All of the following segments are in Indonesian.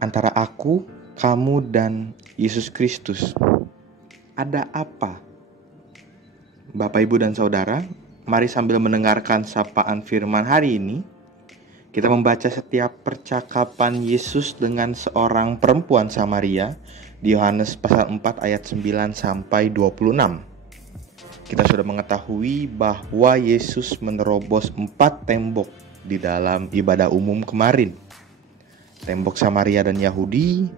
antara aku, kamu, dan Yesus Kristus. Ada apa? Bapak, Ibu, dan Saudara, mari sambil mendengarkan sapaan firman hari ini, kita membaca setiap percakapan Yesus dengan seorang perempuan Samaria di Yohanes pasal 4 ayat 9 sampai 26. Kita sudah mengetahui bahwa Yesus menerobos 4 tembok di dalam ibadah umum kemarin. Tembok Samaria dan Yahudi,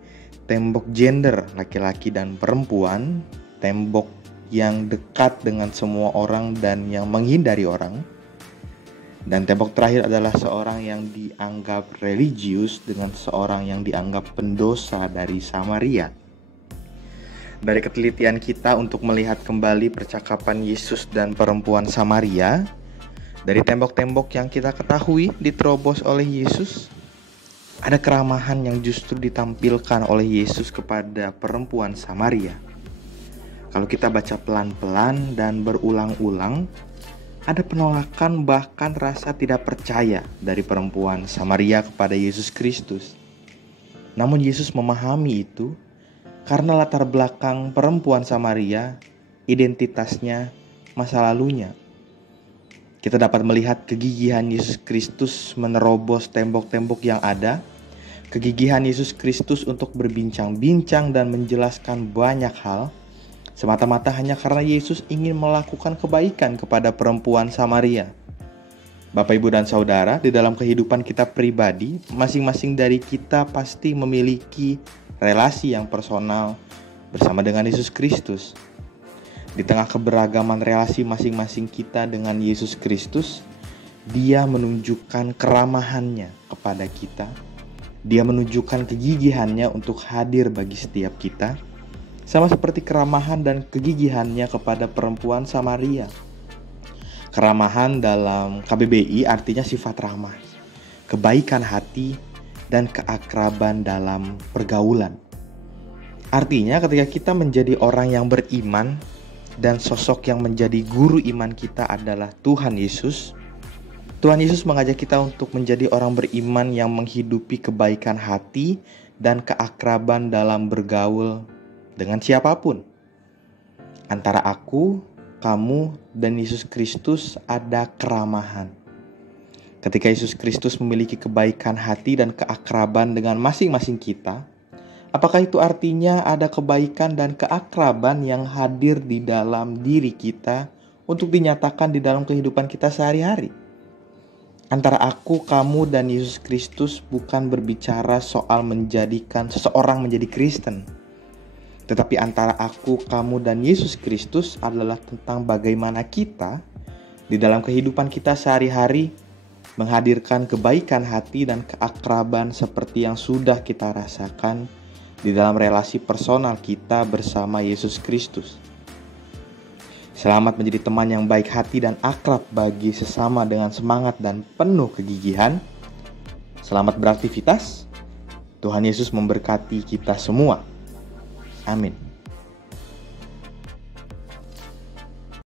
tembok gender laki-laki dan perempuan, tembok yang dekat dengan semua orang dan yang menghindari orang, dan tembok terakhir adalah seorang yang dianggap religius dengan seorang yang dianggap pendosa dari Samaria. Dari ketelitian kita untuk melihat kembali percakapan Yesus dan perempuan Samaria, dari tembok-tembok yang kita ketahui diterobos oleh Yesus, ada keramahan yang justru ditampilkan oleh Yesus kepada perempuan Samaria. Kalau kita baca pelan-pelan dan berulang-ulang, ada penolakan bahkan rasa tidak percaya dari perempuan Samaria kepada Yesus Kristus. Namun Yesus memahami itu karena latar belakang perempuan Samaria, identitasnya, masa lalunya. Kita dapat melihat kegigihan Yesus Kristus menerobos tembok-tembok yang ada, kegigihan Yesus Kristus untuk berbincang-bincang dan menjelaskan banyak hal, semata-mata hanya karena Yesus ingin melakukan kebaikan kepada perempuan Samaria. Bapak, Ibu, dan Saudara, di dalam kehidupan kita pribadi, masing-masing dari kita pasti memiliki relasi yang personal bersama dengan Yesus Kristus. Di tengah keberagaman relasi masing-masing kita dengan Yesus Kristus, Dia menunjukkan keramahannya kepada kita. Dia menunjukkan kegigihannya untuk hadir bagi setiap kita, sama seperti keramahan dan kegigihannya kepada perempuan Samaria. Keramahan dalam KBBI artinya sifat ramah, kebaikan hati, dan keakraban dalam pergaulan. Artinya ketika kita menjadi orang yang beriman, dan sosok yang menjadi guru iman kita adalah Tuhan Yesus. Tuhan Yesus mengajak kita untuk menjadi orang beriman yang menghidupi kebaikan hati dan keakraban dalam bergaul dengan siapapun. Antara aku, kamu, dan Yesus Kristus ada keramahan. Ketika Yesus Kristus memiliki kebaikan hati dan keakraban dengan masing-masing kita, apakah itu artinya ada kebaikan dan keakraban yang hadir di dalam diri kita untuk dinyatakan di dalam kehidupan kita sehari-hari? Antara aku, kamu, dan Yesus Kristus bukan berbicara soal menjadikan seseorang menjadi Kristen. Tetapi antara aku, kamu, dan Yesus Kristus adalah tentang bagaimana kita di dalam kehidupan kita sehari-hari menghadirkan kebaikan hati dan keakraban seperti yang sudah kita rasakan di dalam relasi personal kita bersama Yesus Kristus. Selamat menjadi teman yang baik hati dan akrab bagi sesama dengan semangat dan penuh kegigihan. Selamat beraktivitas. Tuhan Yesus memberkati kita semua. Amin.